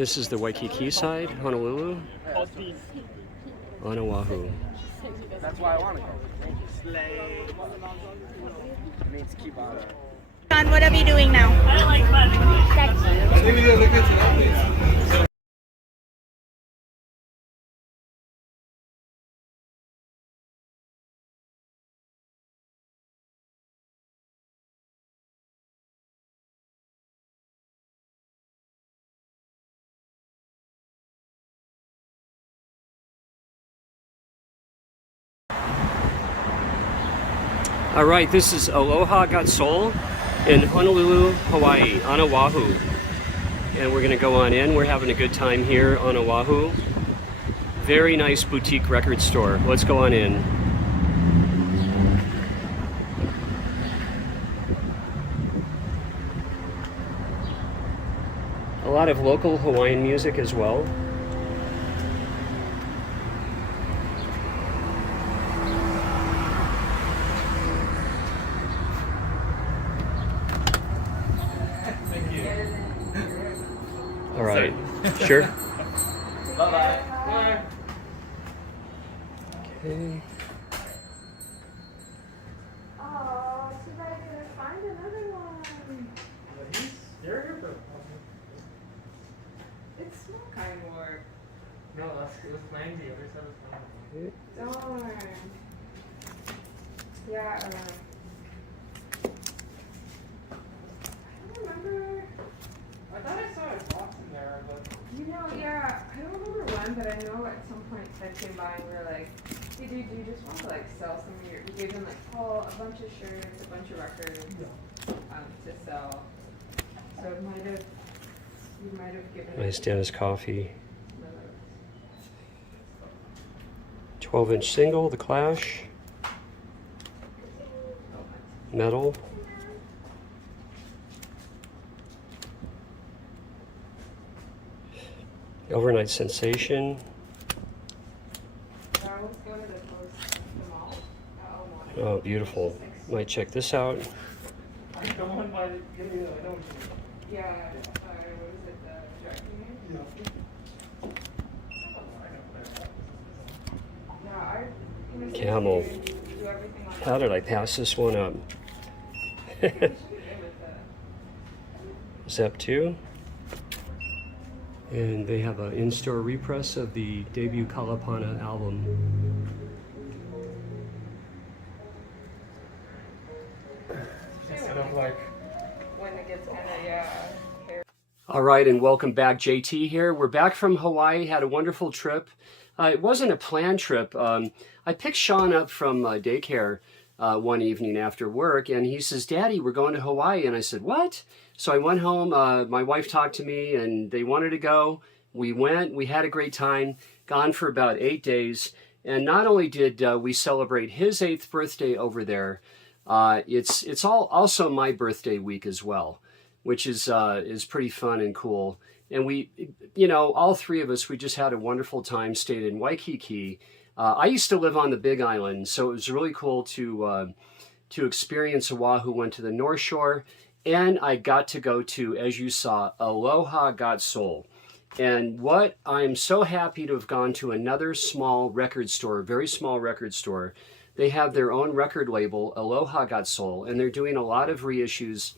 This is the Waikiki side, Honolulu, on Oahu. That's why I want to go. Slay. It means keep on. John, what are we doing now? I like All right, this is Aloha Got Soul in Honolulu, Hawaii, on Oahu. And we're gonna go on in. We're having a good time here on Oahu. Very nice boutique record store. Let's go on in. A lot of local Hawaiian music as well. All right, sure. Bye-bye. Okay. Oh, too bad I couldn't find another one. It's small kind of work. No, it was playing the other side was playing. Darn. Yeah, I don't remember. I thought I saw a box in there, but Yeah, I don't remember when, but I know at some point Ted came by and we were like, hey dude, do you just want to like sell some of your, we gave him like Paul a bunch of shirts, a bunch of records to sell. So it might have, you might have given Nice Dennis coffee. another. 12-inch single, The Clash. Metal. Overnight Sensation. Let's go to the mall. Oh, Oh, beautiful. Might check this out. the one by the I don't yeah, what is it, the Jack Union? Yeah, I can Camel. do everything on How did I pass this one up? Zep 2. And they have an in-store repress of the debut Kalapana album. instead of like when it gets kind of, yeah. All right, and welcome back. JT here. We're back from Hawaii. Had a wonderful trip. It wasn't a planned trip. I picked Sean up from daycare one evening after work, and he says, Daddy, we're going to Hawaii. And I said, what? So I went home. My wife talked to me, and they wanted to go. We went. We had a great time. Gone for about 8 days. And not only did we celebrate his 8th birthday over there, it's also my birthday week as well, which is pretty fun and cool. And we, all three of us, we just had a wonderful time, stayed in Waikiki. I used to live on the Big Island, so it was really cool to experience Oahu. Went to the North Shore, and I got to go to, as you saw, Aloha Got Soul. And what I'm so happy to have gone to another small record store, very small record store. They have their own record label, Aloha Got Soul, and they're doing a lot of reissues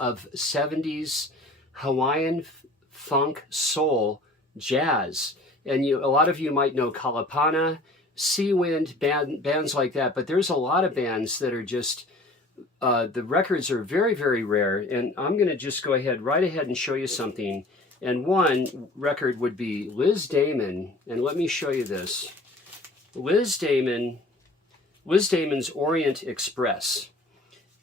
of 70s Hawaiian funk, soul, jazz. And a lot of you might know Kalapana, Seawind, bands like that, but there's a lot of bands that are just, the records are very, very rare. And I'm going to just go right ahead and show you something. And one record would be Liz Damon, and let me show you this. Liz Damon's Orient Express.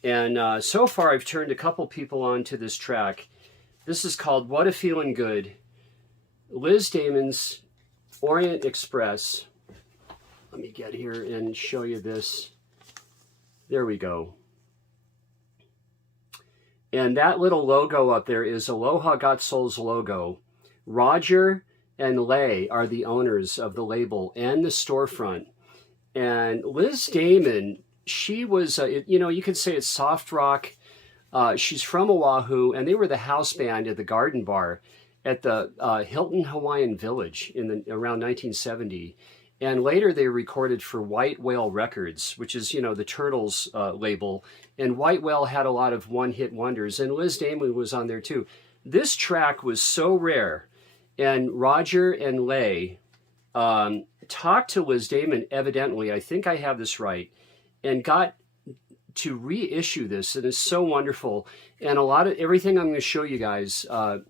And so far I've turned a couple people on to this track. This is called What a Feelin' Good. Liz Damon's Orient Express. Let me get here and show you this. There we go. And that little logo up there is Aloha Got Soul's logo. Roger and Lay are the owners of the label and the storefront. And Liz Damon, she was, you could say it's soft rock. She's from Oahu, and they were the house band at the Garden Bar. at the Hilton Hawaiian Village in around 1970. And later they recorded for White Whale Records, which is, you know, the Turtles label. And White Whale had a lot of one-hit wonders, and Liz Damon was on there too. This track was so rare, and Roger and Leigh talked to Liz Damon, evidently, I think I have this right, and got to reissue this. And it's so wonderful. And a lot of everything I'm going to show you guys,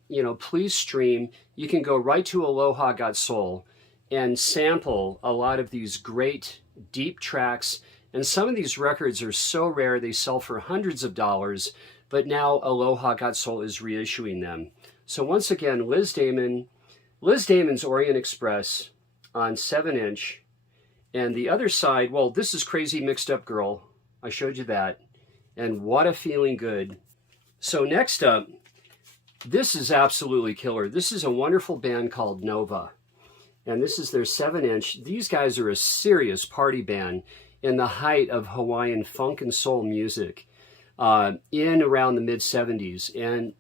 you know, please stream. You can go right to Aloha Got Soul and sample a lot of these great deep tracks. And some of these records are so rare, they sell for hundreds of dollars, but now Aloha Got Soul is reissuing them. So once again, Liz Damon's Orient Express on 7-inch. And the other side, well, this is Crazy Mixed Up Girl. I showed you that. And What a Feeling Good. So next up, this is absolutely killer. This is a wonderful band called Nova. And this is their 7-inch. These guys are a serious party band in the height of Hawaiian funk and soul music in around the mid-70s. And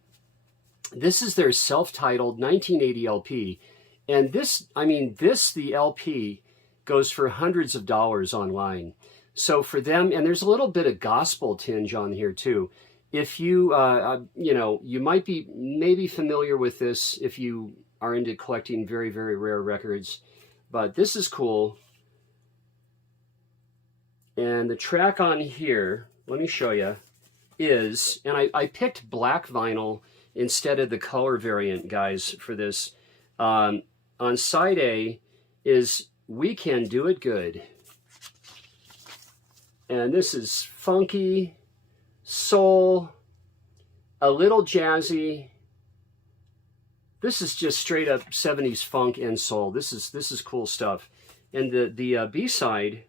this is their self-titled 1980 LP. And this, I mean, the LP goes for hundreds of dollars online. So for them, and there's a little bit of gospel tinge on here too. If you, you know, you might be maybe familiar with this if you are into collecting very, very rare records, but this is cool. And the track on here, let me show you, is, and I picked black vinyl instead of the color variant, guys, for this. On side A is We Can Do It Good. And this is funky, soul, a little jazzy. This is just straight up 70s funk and soul. This is cool stuff. And the B-side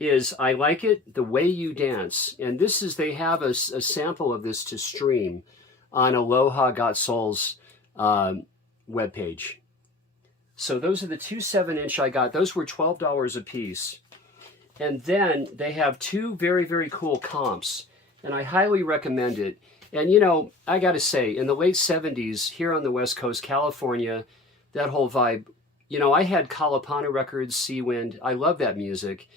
is I Like It the Way You Dance. And this is, they have a sample of this to stream on Aloha Got Soul's webpage. So those are the two 7-inch I got. Those were $12 a piece. And then they have two very, very cool comps. And I highly recommend it. And, you know, I got to say, in the late 70s, here on the West Coast, California, that whole vibe, you know, I had Kalapana Records, Seawind. I love that music.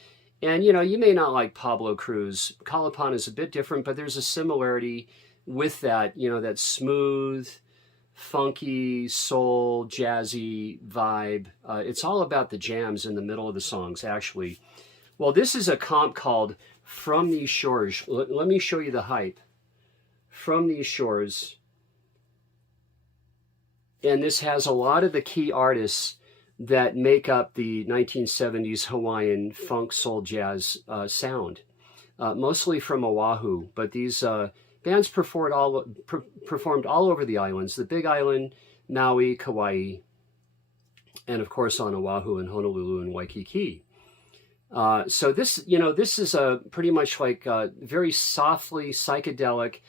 And, you know, you may not like Pablo Cruz. Kalapana is a bit different, but there's a similarity with that, you know, that smooth, funky, soul, jazzy vibe. It's all about the jams in the middle of the songs, actually. Well, this is a comp called From These Shores. Let me show you the hype. From These Shores. And this has a lot of the key artists that make up the 1970s Hawaiian funk, soul, jazz sound. Mostly from Oahu, but these bands performed all over the islands. The Big Island, Maui, Kauai, and of course on Oahu and Honolulu and Waikiki. So this, you know, this is a pretty much like very softly psychedelic,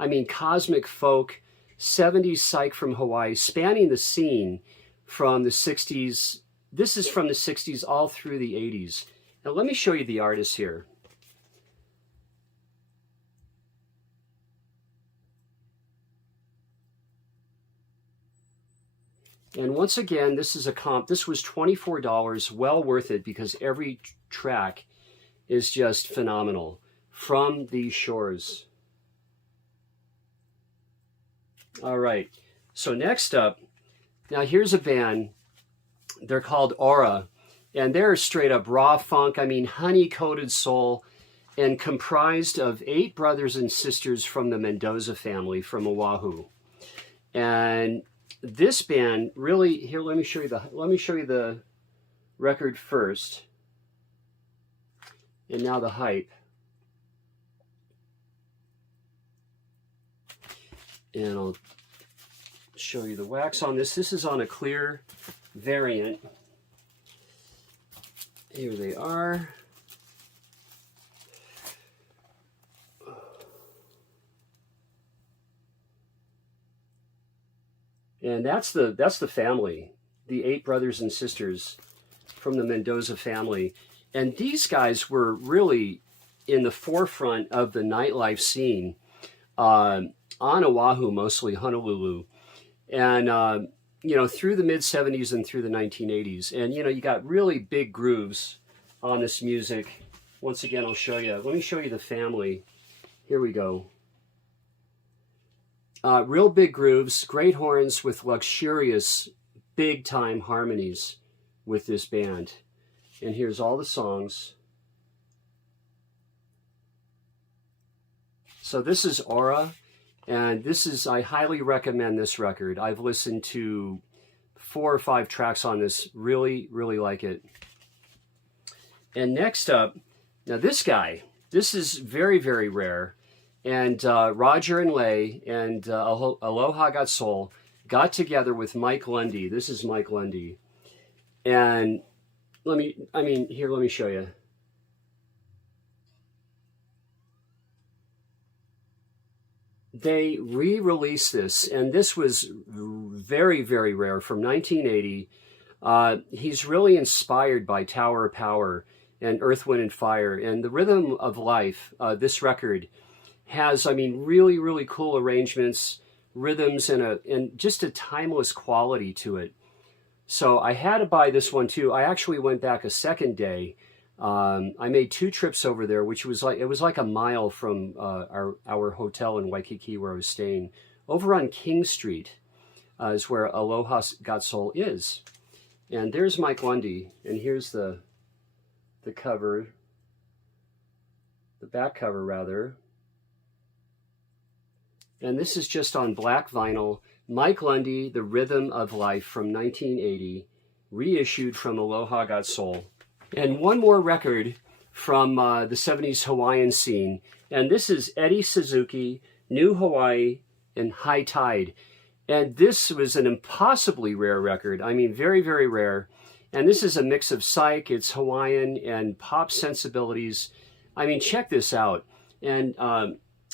I mean, cosmic folk, 70s psych from Hawaii, spanning the scene from the 60s. This is from the 60s all through the 80s. Now let me show you the artists here. And once again, this is a comp. This was $24, well worth it because every track is just phenomenal. From These Shores. All right, so next up, now here's a band. They're called Aura, and they're straight up raw funk, I mean honey-coated soul, and comprised of 8 brothers and sisters from the Mendoza family from Oahu. And this band really, here, let me show you the record first. And now the hype. And I'll show you the wax on this. This is on a clear variant. Here they are. And that's the family, the 8 brothers and sisters from the Mendoza family. And these guys were really in the forefront of the nightlife scene on Oahu, mostly Honolulu. And, you know, through the mid 70s and through the 1980s. And, you know, you got really big grooves on this music. Once again, I'll show you. Let me show you the family. Here we go. Real big grooves, great horns with luxurious, big-time harmonies with this band. And here's all the songs. So this is Aura, and this is, I highly recommend this record. I've listened to 4 or 5 tracks on this, really, really like it. And next up, now this guy, this is very, very rare. And Roger and Lay and Aloha Got Soul got together with Mike Lundy. This is Mike Lundy. And let me show you. They re-released this, and this was very, very rare from 1980. He's really inspired by Tower of Power and Earth, Wind, and Fire. And the Rhythm of Life, this record, has, I mean, really, really cool arrangements, rhythms, and just a timeless quality to it. So I had to buy this one too. I actually went back a second day. I made 2 trips over there, which was like, it was like a mile from our hotel in Waikiki where I was staying. Over on King Street is where Aloha Got Soul is. And there's Mike Lundy, and here's the cover, the back cover rather. And this is just on black vinyl. Mike Lundy, The Rhythm of Life from 1980, reissued from Aloha Got Soul. And one more record from the 70s Hawaiian scene. And this is Eddie Suzuki, New Hawaii, and High Tide. And this was an impossibly rare record. I mean, very, very rare. And this is a mix of psych, it's Hawaiian, and pop sensibilities. I mean, check this out. And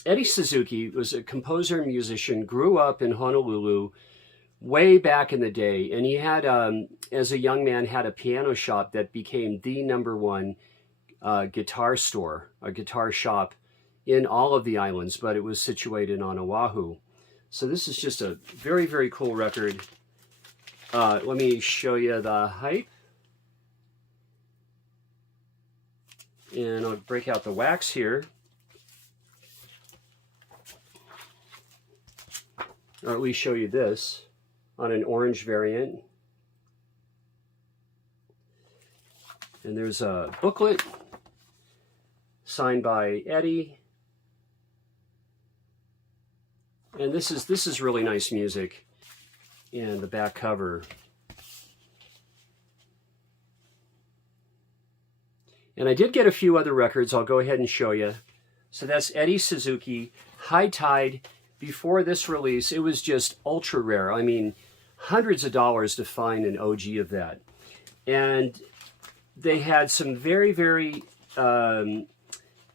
Eddie Suzuki was a composer and musician, grew up in Honolulu way back in the day. And he had, as a young man, had a piano shop that became the #1 guitar store, a guitar shop in all of the islands, but it was situated on Oahu. So this is just a very, very cool record. Let me show you the hype. And I'll break out the wax here. Or at least show you this on an orange variant. And there's a booklet signed by Eddie. And this is really nice music. And the back cover. And I did get a few other records I'll go ahead and show you. So that's Eddie Suzuki, High Tide. Before this release, it was just ultra rare. I mean, hundreds of dollars to find an OG of that. And they had some very, very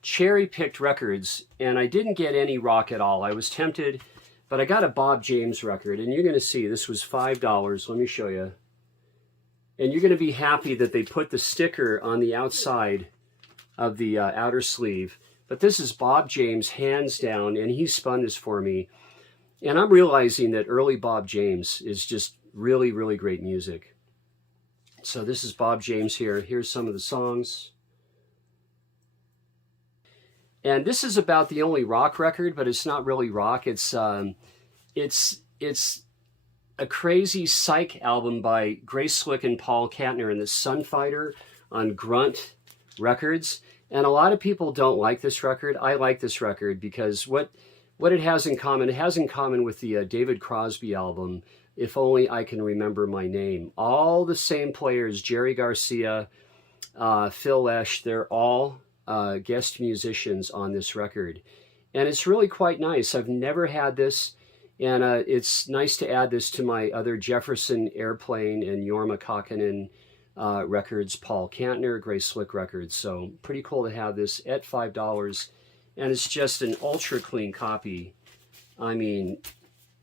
cherry-picked records, and I didn't get any rock at all. I was tempted, but I got a Bob James record, and you're going to see this was $5. Let me show you. And you're going to be happy that they put the sticker on the outside of the outer sleeve. But this is Bob James, hands down, and he spun this for me. And I'm realizing that early Bob James is just really, really great music. So this is Bob James here. Here's some of the songs. And this is about the only rock record, but it's not really rock. It's a crazy psych album by Grace Slick and Paul Kantner and the Sunfighter on Grunt Records. And a lot of people don't like this record. I like this record because what it has in common, it has in common with the David Crosby album, If Only I Can Remember My Name. All the same players, Jerry Garcia, Phil Lesh, they're all guest musicians on this record. And it's really quite nice. I've never had this, and it's nice to add this to my other Jefferson Airplane and Jorma Kaukonen records, Paul Kantner, Grace Slick records. So pretty cool to have this at $5. And it's just an ultra clean copy. I mean,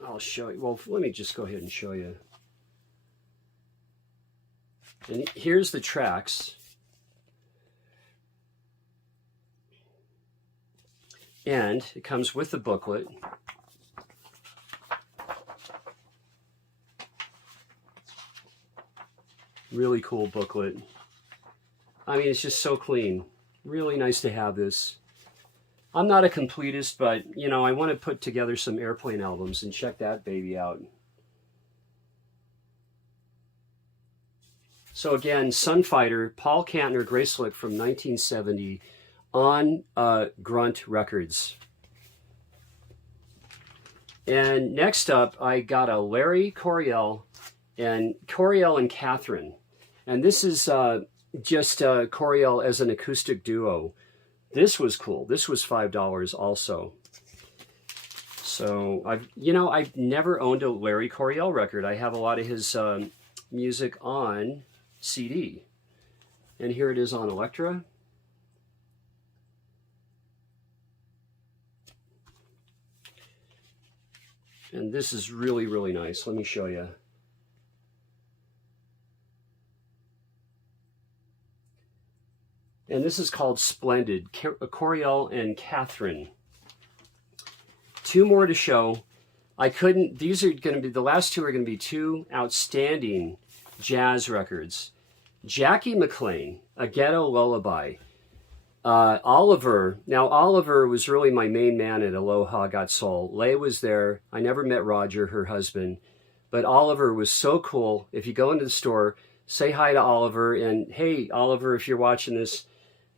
I'll show you. Well, let me just go ahead and show you. And here's the tracks. And it comes with the booklet. Really cool booklet. I mean, it's just so clean. Really nice to have this. I'm not a completist, but, you know, I want to put together some airplane albums, and check that baby out. So again, Sunfighter, Paul Kantner, Gracelet from 1970 on Grunt Records. And next up, I got a Larry Coryell and Catherine. And this is just Coryell as an acoustic duo. This was cool. This was $5 also. So I've never owned a Larry Coryell record. I have a lot of his music on CD. And here it is on Elektra. And this is really, really nice. Let me show you. And this is called Splendid, Coryell and Catherine. Two more to show. These are going to be, the last two are going to be two outstanding jazz records. Jackie McLean, A Ghetto Lullaby. Oliver, now Oliver was really my main man at Aloha Got Soul. Leigh was there. I never met Roger, her husband, but Oliver was so cool. If you go into the store, say hi to Oliver, and hey, Oliver, if you're watching this,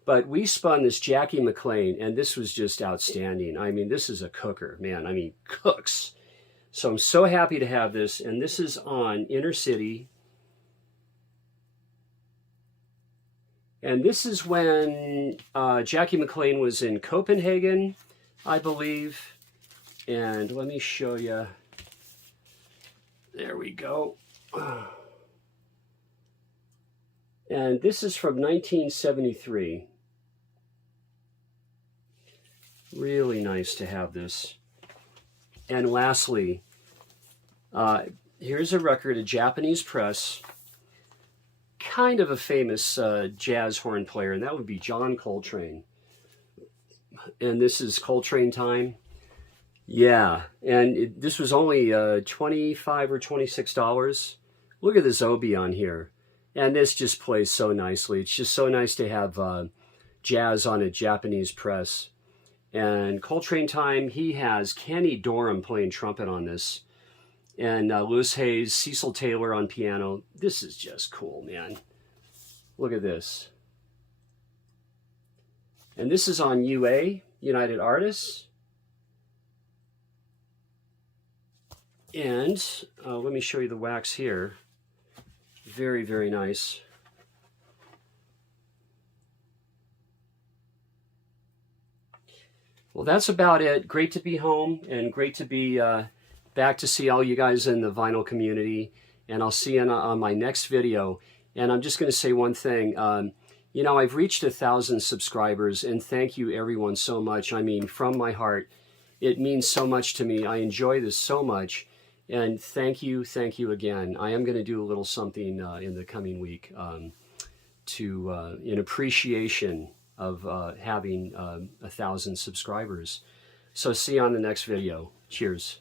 but we spun this Jackie McLean, and this was just outstanding. I mean, this is a cooker, man. I mean, cooks. So I'm so happy to have this, and this is on Inner City. And this is when Jackie McLean was in Copenhagen, I believe. And let me show you. There we go. And this is from 1973. Really nice to have this. And lastly, here's a record, a Japanese press. Kind of a famous jazz horn player, and that would be John Coltrane. And this is Coltrane Time. Yeah, and this was only $25 or $26. Look at this Obi on here. And this just plays so nicely. It's just so nice to have jazz on a Japanese press. And Coltrane Time, he has Kenny Dorham playing trumpet on this. And Louis Hayes, Cecil Taylor on piano. This is just cool, man. Look at this. And this is on UA, United Artists. And let me show you the wax here. Very, very nice. Well, that's about it. Great to be home, and great to be back to see all you guys in the vinyl community. And I'll see you on my next video. And I'm just going to say one thing. You know, I've reached 1,000 subscribers, and thank you everyone so much. I mean, from my heart, it means so much to me. I enjoy this so much. And thank you again. I am going to do a little something in the coming week in appreciation of having 1,000 subscribers. So see you on the next video. Cheers.